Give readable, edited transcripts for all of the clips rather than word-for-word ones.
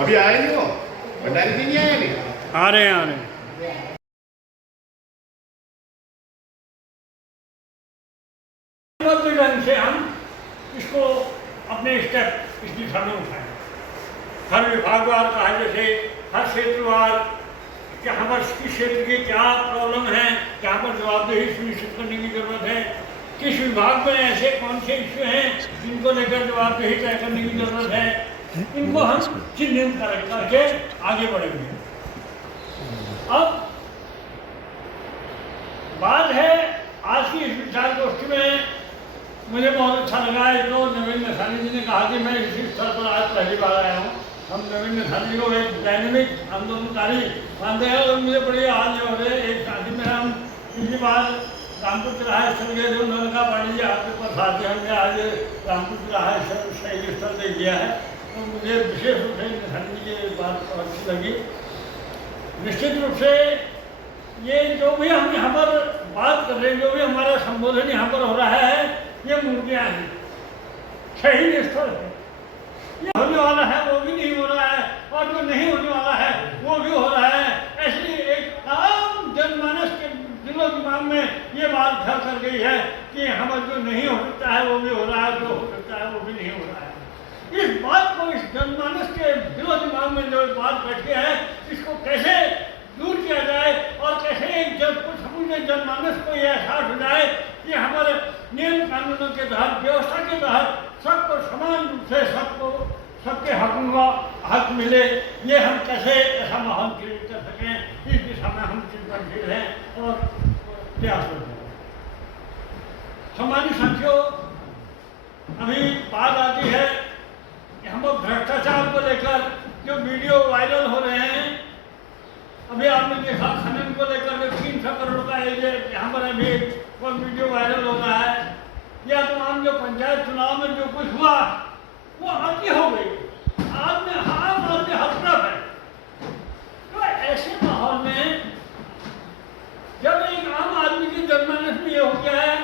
अभी आए नहीं हो? भंडारी जी नहीं आए अभी? आ रहे हैं आ रहे हैं। ढंग से हम इसको अपने स्टेप इस दिशा में उठाएं। हर विभागवार का है, जैसे हर क्षेत्रवार कि हमारे क्षेत्र की क्या प्रॉब्लम है, क्या पर जवाबदेही सुनिश्चित करने की जरूरत है, किस विभाग में ऐसे कौन से इश्यू हैं जिनको लेकर जवाबदेही तय करने की जरूरत है, इनको हम चिन्हित करके आगे बढ़ेंगे। अब बात है आज की इस विचार गोष्ठी में मुझे बहुत अच्छा लगा है जो नवीन नथानी जी ने कहा कि मैं इसी स्तर पर आज पहली बार आया हूँ। हम नवीन नथानी जी को एक डायनेमिक आंदोलनकारी मानते हैं और मुझे बड़ी आज हो रही है। एक शादी में हम पिछली बार रामपुर चौराहे चल गए थे, उन्होंने कहा पांडे जी आपके पास आते हमने आज रामपुर चौराहे शहीद स्थल दे दिया है, तो मुझे विशेष रूप से नथानी जी की बात अच्छी लगी। निश्चित रूप से ये जो भी हम यहाँ पर बात कर रहे हैं, जो भी हमारा संबोधन यहाँ पर हो रहा है, ये मूर्तियाँ हैं, शहीद स्थल है। ये होने वाला है वो भी नहीं हो रहा है, और जो नहीं होने वाला है वो भी हो रहा है। ऐसी एक आम जनमानस के दिलो दिमाग में ये बात घर कर गई है कि हमारा जो नहीं हो सकता है वो भी हो रहा है, जो हो सकता है वो भी नहीं हो रहा है। इस बात को, इस जनमानस के दिलो दिमाग में जो बात बैठी है, इसको कैसे दूर किया जाए और कैसे जब कुछ समझे जनमानस को यह एहसास हो जाए कि हमारे नियम कानूनों के तहत, व्यवस्था के तहत सबको समान रूप से सबके हक मिले, ये हम कैसे ऐसा माहौल क्रिएट कर सकें, इस दिशा में हम चिंतनशील हैं और प्रयासरत हैं। हमारी साथियों, अभी बात आती है कि हम भ्रष्टाचार को लेकर जो वीडियो वायरल हो रहे हैं। अभी आपने देखा खनन को लेकर 300 करोड़ का यहाँ पर अभी कोई वीडियो वायरल हो रहा है, या तमाम जो पंचायत चुनाव में जो कुछ हुआ वो अति हो गई, आदमी हर तरफ है। तो ऐसे माहौल में जब एक आम आदमी की जनमानस में ये हो गया है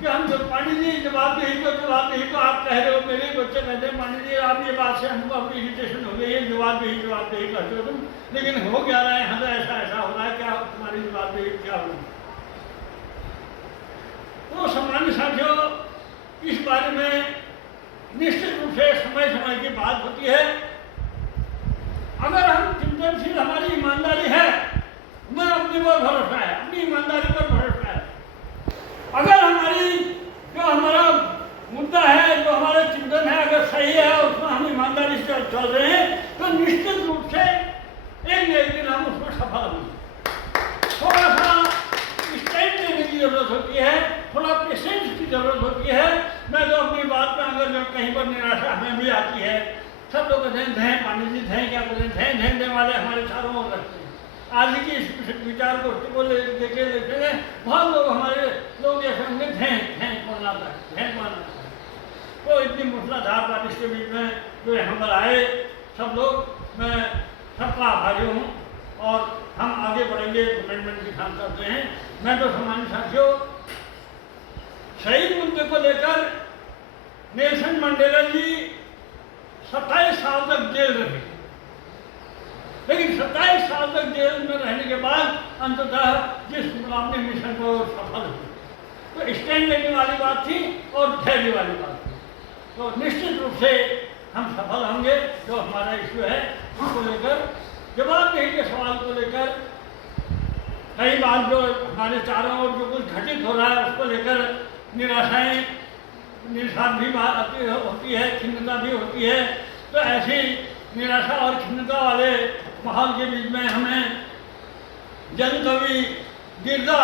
कि हम जब पांडे जी जवाबदेही को आप कह रहे हो, मेरे बच्चे कहते हैं पांडे जी आप ये बात से हमको अपनी इरिटेशन हो गई है, जवाबदेही करते हो तुम, लेकिन हो क्या रहा है यहाँ तो ऐसा हो रहा है, क्या तुम्हारी जवाबदेही क्या होगी। तो सामान्य साथियों, इस बारे में निश्चित रूप से समय समय की बात होती है। अगर हम चिंतनशील, हमारी ईमानदारी है, मैं अपने पर भरोसा है, अपनी ईमानदारी पर भरोसा है, अगर हमारा मुद्दा है, जो हमारा चिंतन है, अगर सही है और उसमें हम ईमानदारी से चल रहे हैं, तो निश्चित रूप से एक न एक दिन हम उसमें सफल होंगे। थोड़ा सा स्टैंड लेने की जरूरत होती है, थोड़ा पेशेंस की जरूरत होती है। मैं तो अपनी बात में अगर जब कहीं पर निराशा हमें भी आती है, सब लोग कहते हैं धैं पांडे जी धैं क्या कहते हैं, धैं देने वाले हमारे चारों ओर रखते हैं। आज की इस विचार गोष्ठी को लेते हैं बहुत लोग, हमारे लोग ऐसे होंगे धैं कौन आता है, धैं कौन आता है। तो इतनी मूसलाधार बारिश के बीच में जो यहाँ पर आए सब लोग, मैं सबका आभारी हूँ और हम आगे बढ़ेंगे, कमिटमेंट की काम करते हैं। मैं तो सामान्य साथियों, शहीद मुद्दे को लेकर नेल्सन मंडेला जी 27 साल तक जेल रहे, लेकिन 27 साल तक जेल में रहने के बाद अंततः जिस अपने मिशन को सफल हुए, तो स्टैंड लेने वाली बात थी और धैर्य वाली बात थी। तो निश्चित रूप से हम सफल होंगे। जो हमारा इश्यू है उसको लेकर, जवाबदेही के सवाल को लेकर, कई बार जो हमारे चारों ओर जो कुछ घटित हो रहा है उसको लेकर निराशा भी होती है, खिन्नता भी होती है। तो ऐसी निराशा और खिन्नता वाले माहौल के बीच में हमें जन कवि गिरदा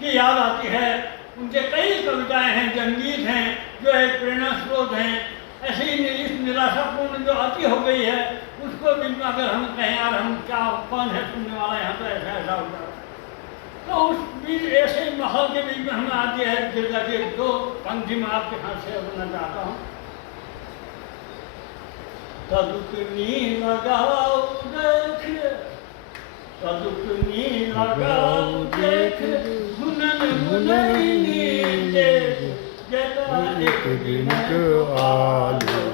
की याद आती है। उनके कई कविताएं हैं, जनगीत हैं, जो एक प्रेरणा स्रोत हैं। ऐसे ही इस निराशापूर्ण जो अति हो गई है, उसको बीच में अगर हम कहें यार हम क्या, कौन है सुनने वाला, यहाँ तो ऐसा होता है, तो उस बीच ऐसे माहौल के बीच में हमें आती है गिरदा की दो पंक्ति में आपके हाथ से बोलना चाहता हूँ। तदुकनी लगाओ देख, तदुकनी लगाओ देख, मुनन मुनैनी देख, जता एक दिन को आलो,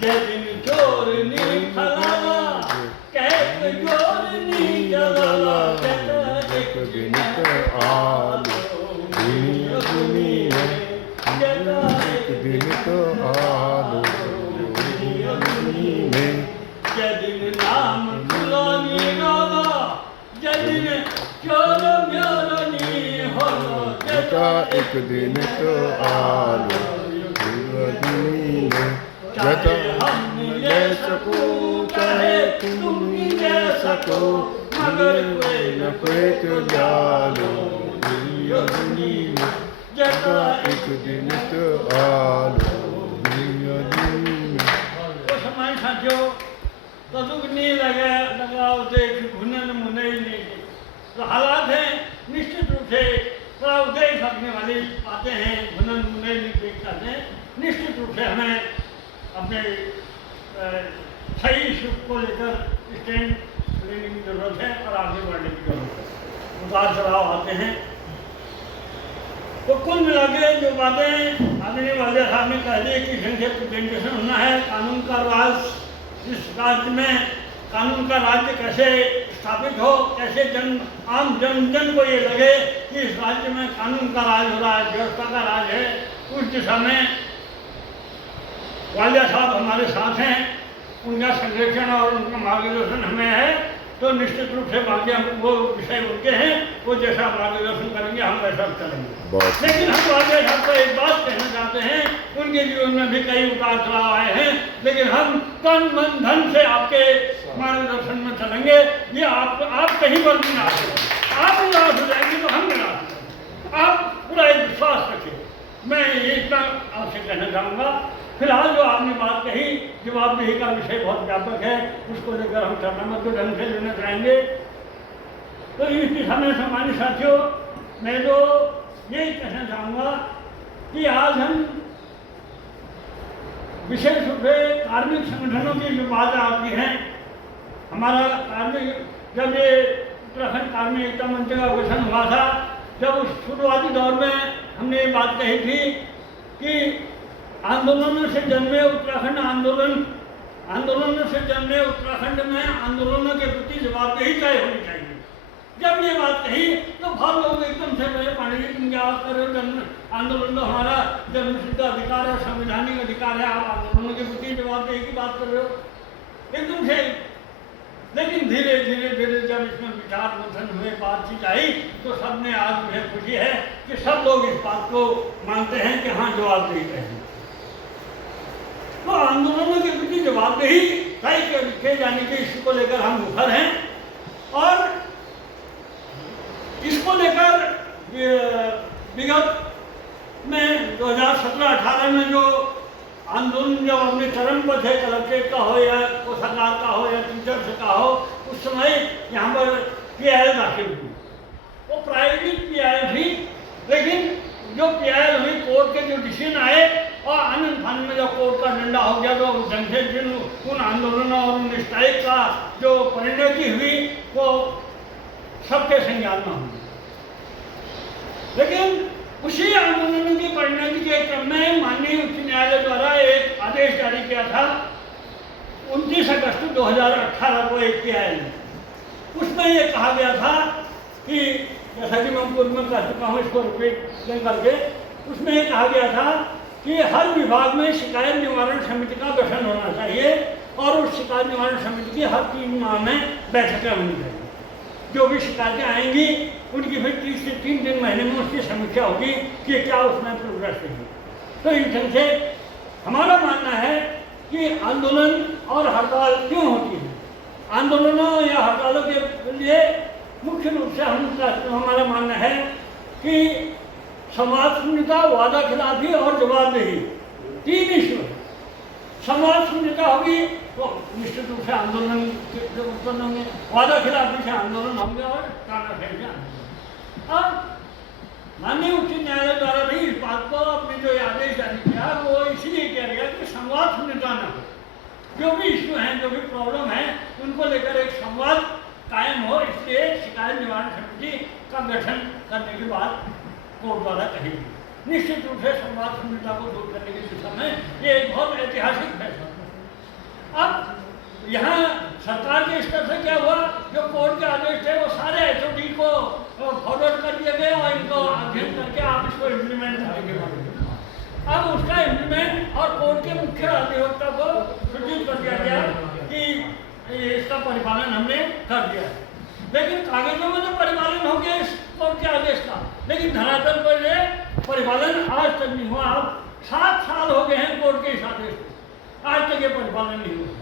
जदिन चोरनी फलाला कहत चोरनी जलाला जत एक बिनित आलो दुनिया दुनिया जत एक बिनित आलो दुनिया दुनिया जदिन नाम फुलानी गावा जदिन चोर म्यारनी होला जता एक बिनित आलो दुनिया दुनिया जता हम ले सको चाहे तुम ले सको मगर कोई न कोई तो डालो दुनिया दुनिया जता एक दिन तो आलो दुनिया दुनिया। तो हमारे साथियों कदुक नहीं लगाओ देख घुनन मुने नहीं तो हालात हैं निश्चित रूप से थोड़ा उदय सकने वाली बातें हैं घुनन मुने नहीं देख सकते हैं निश्चित रूप से हमें अपने सही सुख को लेकर स्टैंड लेने की जरूरत है और आगे बढ़ने की जरूरत है। उतार चढ़ाव आते हैं तो कुल मिला के जो बातें आदरणीय वाले साहब ने कह दी कि ढंग से प्रेजेंटेशन होना है कानून का राज इस राज्य में कानून का राज्य कैसे स्थापित हो कैसे आम जन को ये लगे कि इस राज्य में कानून का राज हो रहा है व्यवस्था का राज है उस दिशा में वालिया साहब हमारे साथ हैं उनका संरक्षण और उनका मार्गदर्शन हमें है तो निश्चित रूप से बाकी हम वो विषय उनके हैं वो जैसा मार्गदर्शन करेंगे हम वैसा करेंगे। लेकिन हम वालिया साहब को एक बात कहना चाहते हैं उनके जीवन में भी कई उतार चढ़ाव आए हैं लेकिन हम तन मन धन से आपके मार्गदर्शन में चलेंगे ये आप कहीं पर भी ना आप निराश हो जाएंगे तो हम निराश हो जाएंगे आप पूरा एक विश्वास रखें। मैं ये इतना आपसे कहना चाहूँगा। फिलहाल जो आपने बात कही जवाबदेही का विषय बहुत व्यापक है उसको लेकर हम चरणामत ढंग से लेना चाहेंगे। तो इस दिशा में सम्मानित साथियों मैं तो यही कहना चाहूँगा कि आज हम विशेष रूप से कार्मिक संगठनों की जो बात आती है हमारा कार्मिक जब ये उत्तराखंड कार्मिक एकता मंच का गठन हुआ था जब उस शुरुआती दौर में हमने ये बात कही थी कि आंदोलनों से जन्मे उत्तराखंड आंदोलनों से जन्मे उत्तराखंड में आंदोलनों के प्रति जवाबदेही तय होनी चाहिए। जब ये बात कही तो बहुत लोग एकदम से मेरे पांडे जी तुम क्या बात कर रहे हो आंदोलन तो हमारा जन्मसिद्ध अधिकार है संवैधानिक अधिकार है आप आंदोलनों के प्रति जवाबदेही की बात कर रहे हो एकदम से। लेकिन धीरे धीरे जब इसमें विचार मंथन हुए बातचीत आई तो सबने आज मुझे खुशी है कि सब लोग इस बात को मानते हैं कि हाँ जवाबदेही चाहिए। तो आंदोलनों के प्रति जवाबदेही तय किए जाने के इश्यू को लेकर हम मुखर हैं और इसको लेकर विगत में 2017-18 में जो आंदोलन जब अपने चरम पर थे कलेक्ट्रेट का हो या कोषागार का हो या टीचर्स का हो उस समय यहाँ पर PIL दाखिल हुई वो प्रायोगिक PIL थी लेकिन जो PIL हुई कोर्ट के जो डिसीजन आए और आनंद फानंद में जब कोर्ट का डंडा हो गया तो ढंग से जिन उन आंदोलनों और उन स्ट्राइक का जो परिणति हुई वो सबके संज्ञान में हुई। लेकिन उसी आंदोलन की परिणति के क्रम में माननीय उच्च न्यायालय द्वारा एक आदेश जारी किया था 29 अगस्त 2018 को एक PIL उसमें ये कहा गया था कि जैसा कि मैं पूर्व में कह चुका हूँ इसको रिपीट करके उसमें ये कहा गया था कि हर विभाग में शिकायत निवारण समिति का गठन होना चाहिए और उस शिकायत निवारण समिति की हर 3 माह में बैठकें होनी चाहिए। जो भी शिकायतें आएंगी उनकी फिर 30 से 3 महीने में उसकी समीक्षा होगी कि क्या उसमें प्रोग्रेस रही। तो इन ढंग से हमारा मानना है कि आंदोलन और हड़ताल क्यों होती है। आंदोलनों या हड़तालों के लिए मुख्य रूप से हमारा मानना है कि समाज शून्यता, वादा खिलाफी और जवाबदेही 3 इश्यू है। समाज शून्यता होगी तो निश्चित रूप से आंदोलन उत्पन्न होंगे, वादा खिलाफी से आंदोलन होंगे और तानाशाही से आंदोलन। अब माननीय उच्च न्यायालय द्वारा भी इस बात को अपने जो आदेश जारी किया वो इसलिए किया गया कि संवाद शून्यता न हो। जो भी इश्यू हैं जो भी प्रॉब्लम है उनको लेकर एक संवाद कायम हो, इसलिए शिकायत निवारण समिति का गठन करने की बात कोर्ट द्वारा कही गई। निश्चित रूप से संवाद शून्यता को दूर करने की दिशा में ये एक बहुत ऐतिहासिक फैसला सरकार के स्तर से क्या हुआ, जो कोर्ट के आदेश थे वो सारे HOD को फॉरवर्ड कर दिए गए और इनको अध्ययन करके आप इसको इम्प्लीमेंट करेंगे। अब उसका इम्प्लीमेंट और कोर्ट के मुख्य अधिवक्ता को सूचित कर दिया गया कि इसका परिपालन हमने कर दिया है। लेकिन कागजों में तो परिपालन हो गया इस कोर्ट के आदेश का, लेकिन धरातल पर ये परिपालन आज तक नहीं हुआ। अब 7 साल हो गए हैं कोर्ट के इस आदेश को, आज तक ये परिपालन नहीं हुआ।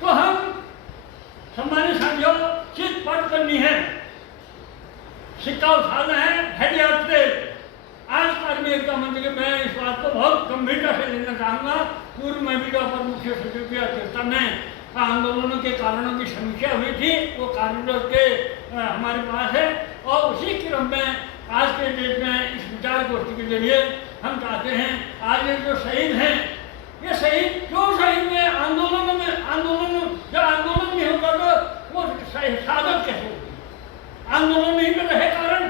तो हम सम्मानित साथियों, चित पट करनी है, सिक्का उठाना है, हेड यार्ड से आज कार्मिक एकता मंच के मैं इस बात को बहुत गंभीरता से लेना चाहूँगा। पूर्व में भी अपर मुख्य सचिव की अध्यक्षता में आंदोलनों के कारणों की समीक्षा हुई थी, वो कारणों के हमारे पास है और उसी क्रम में आज के डेट में इस विचार गोष्ठी के जरिए हम चाहते हैं आज ये जो शहीद हैं, ये शहीद क्यों शहीद हुए, आंदोलन जब आंदोलन नहीं होता तो वो साधक कैसे होती, आंदोलन नहीं कर रहे कारण,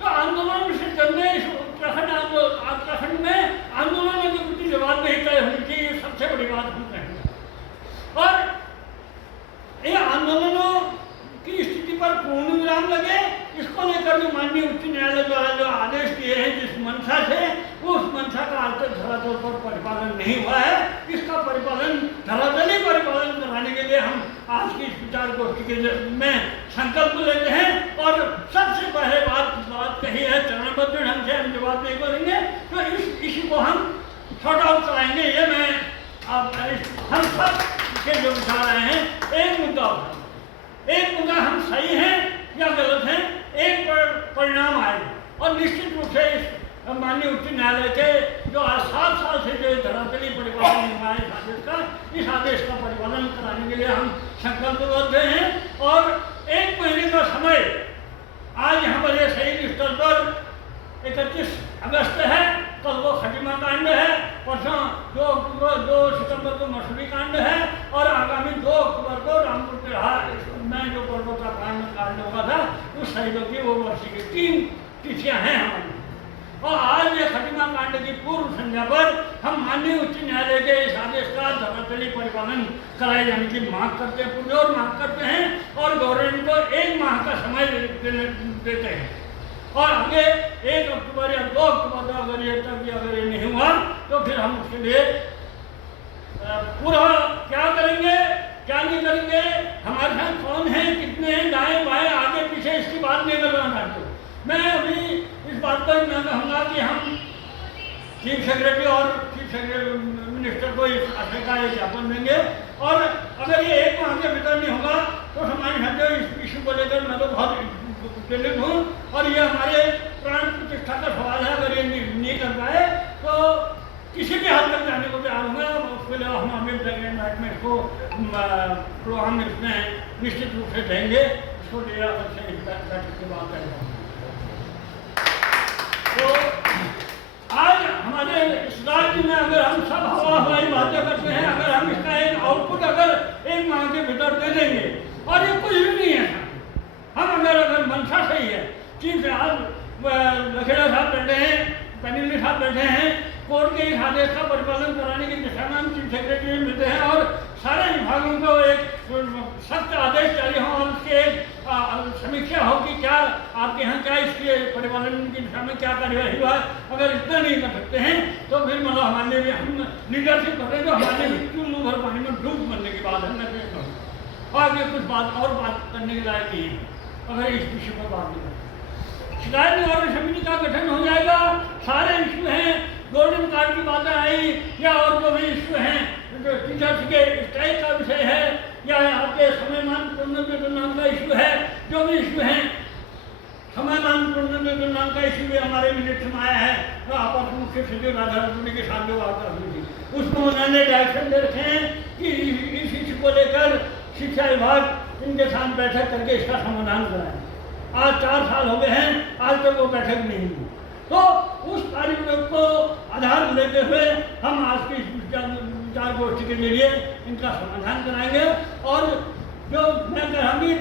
तो आंदोलन से चलने इस उत्तराखंड में आंदोलन की कुछ जवाब नहीं तय होनी चाहिए, सबसे बड़ी बात हम कहेंगे। और ये आंदोलनों की स्थिति पर पूर्ण विराम लगे, इसको लेकर जो माननीय उच्च न्यायालय द्वारा जो आदेश दिए हैं जिस मंशा से, वो उस मंशा का आज तक धरातल पर परिपालन नहीं हुआ है। इसका परिपालन, धरातली परिपालन कराने के लिए हम आज की इस विचार गोष्ठी के में संकल्प लेते हैं। और सबसे पहले बात कही है, चरणबद्ध ढंग से हम जवाब नहीं करेंगे, तो इस इश्यू को हम शॉर्ट आउट कराएंगे। ये मैं हम सब के जो विचार आए हैं, एक मुद्दा हम सही हैं या गलत हैं, एक परिणाम आएगा। और निश्चित रूप से इस माननीय उच्च न्यायालय के जो आज 7 साल से जो धरातली परिपालन हुआ है इस आदेश का परिपालन कराने के लिए हम संकल्पबद्ध हैं। और 1 महीने का समय आज हमारे शहीद स्थल पर 31 अगस्त है, कल वो खटीमा कांड है, परसों 2 सितंबर को मसूरी कांड है और आगामी 2 अक्टूबर को रामपुर तिहाड़ में जो पर्वता कांड होगा था उस शहीदों की वो वर्षी की 3 तिथियां हैं हमारी। और आज ये खटीमा कांड की पूर्व संध्या पर हम माननीय उच्च न्यायालय के इस आदेश का धरातली परिपालन कराए जाने की मांग करते हैं, पुरजोर मांग करते हैं और गवर्नमेंट को 1 माह का समय देते हैं। और आगे 1 अक्टूबर या 2 अक्टूबर अगर ये नहीं हुआ तो फिर हम उसके लिए पूरा क्या करेंगे, क्या नहीं करेंगे, हमारे साथ कौन है, कितने हैं, दाएं बाएं आगे पीछे, इसकी बात नहीं करना चाहते। मैं अभी इस बात पर मैं कहूँगा कि हम चीफ सेक्रेटरी और चीफ मिनिस्टर को इस आशय का एक ज्ञापन देंगे और अगर ये 1 माह के भीतर नहीं होगा तो हमारे साथ इस इशू को लेकर मैं तो बहुत उत्तेजित हूँ और ये हमारे प्राण प्रतिष्ठा का सवाल है। अगर ये नहीं कर पाए तो किसी भी हद तक जाने को तैयार होंगे। उसके लिए हम अमित इन्वाइटमेंट को हम इसमें निश्चित रूप से देंगे, इसको डेरा से बैठक की बात करेंगे। तो आज हमारे इस राज्य में अगर हम सब हवाई बातें करते हैं, अगर हम इसका एक आउटपुट अगर 1 माह के भीतर दे देंगे और ये कुछ भी नहीं है, हम अगर मंशा सही है, चीफ आज लखेड़ा साहब बैठे हैं, पैनली साहब बैठे हैं, कोर्ट के इस आदेश का परिपालन कराने की दिशा में हम चीफ सेक्रेटरी मिलते हैं और सारे विभागों को एक सख्त आदेश जारी हो और उसके समीक्षा हो कि क्या आपके यहाँ क्या इसके परिपालन की दिशा में क्या कार्यवाही हुआ है। अगर इतना नहीं कर सकते हैं तो फिर मतलब हमारे लिए हम लीडरशिप कर रहे हैं, तो हमारे लिए चुल्लू भर पानी में डूब मरने की बात है। मैं कहता हूँ आगे कुछ बात करने के लायक नहीं है अगर इस विषय पर बात नहीं करें। शिकायत निवारण समिति का गठन हो जाएगा, सारे इश्यू हैं, गोल्डन कार्ड की बातें आई या और जो भी इश्यू हैं, जो टीचर्स के स्ट्राइक का विषय है या आपके समयमान प्रोन्नति नाम का इशू है, जो भी इशू हैं, समयमान प्रोन्नति नाम का इशू भी हमारे मिनट में आया है। तो अपर मुख्य सचिव राधा रतुड़ी के साथ जो वार्ता हुई थी उसमें उन्होंने डायरेक्शन दे रखे हैं कि इस इशू को लेकर शिक्षा विभाग इनके साथ बैठक करके इसका समाधान कराए। आज 4 साल हो गए हैं, आज तक वो बैठक नहीं हुई। तो उस कार्यक्रम को आधार लेते हुए हम आज की विचार गोष्ठी के जरिए इनका समाधान कराएंगे। और जो मैं कहूँगी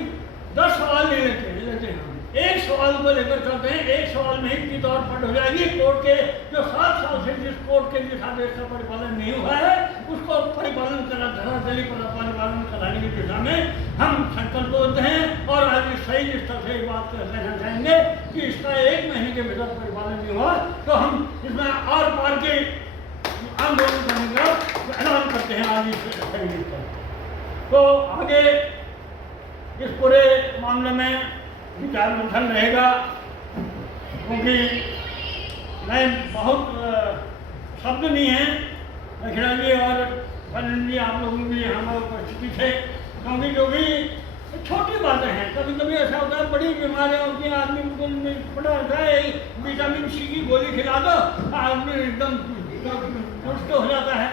10 सवाल ले लेते हैं एक सवाल को लेकर चलते हैं, एक सवाल में ही की तौर पर हो जाएगी। कोर्ट के जो 7 साल से जिस कोर्ट के जिस आदेश का परिपालन नहीं हुआ है उसको परिपालन करना, धरातली परिपालन कराने की दिशा में हम संकल्पबद्ध हैं। और आज सही निष्ठा से बात कहना चाहेंगे कि इसका 1 महीने के भीतर परिपालन नहीं हुआ तो हम इसमें आर पार के आंदोलन करने का ऐलान करते हैं आज इस सही निष्ठा। तो आगे इस पूरे मामले में विचार मंथन रहेगा, क्योंकि मैं बहुत शब्द नहीं है दक्षिणा जी और फलन जी, आप लोगों की हमारे उपस्थिति थे, क्योंकि जो भी छोटी बातें हैं, कभी कभी ऐसा होता है बड़ी बीमारियाँ होती हैं, आदमी पड़ा रहता है, विटामिन सी की गोली खिला दो आदमी एकदम दुष्ट हो जाता है।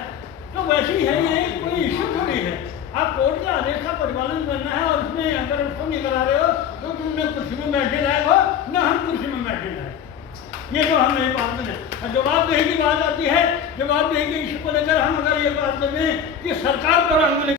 तो वैसे ही है, ये कोई इश्यू थोड़ी है। आप कोर्ट के आदेश का परिपालन करना है और उसमें अगर उसको नहीं करा रहे हो तो तुमने कुर्सी में बैठे रहे हो ना, हम कुर्सी में बैठे रहे। ये तो हम नहीं बात करें। जवाबदेही की बात आती है, जवाबदेही के इश्यू को लेकर हम अगर ये बात करें कि सरकार पर अंगुली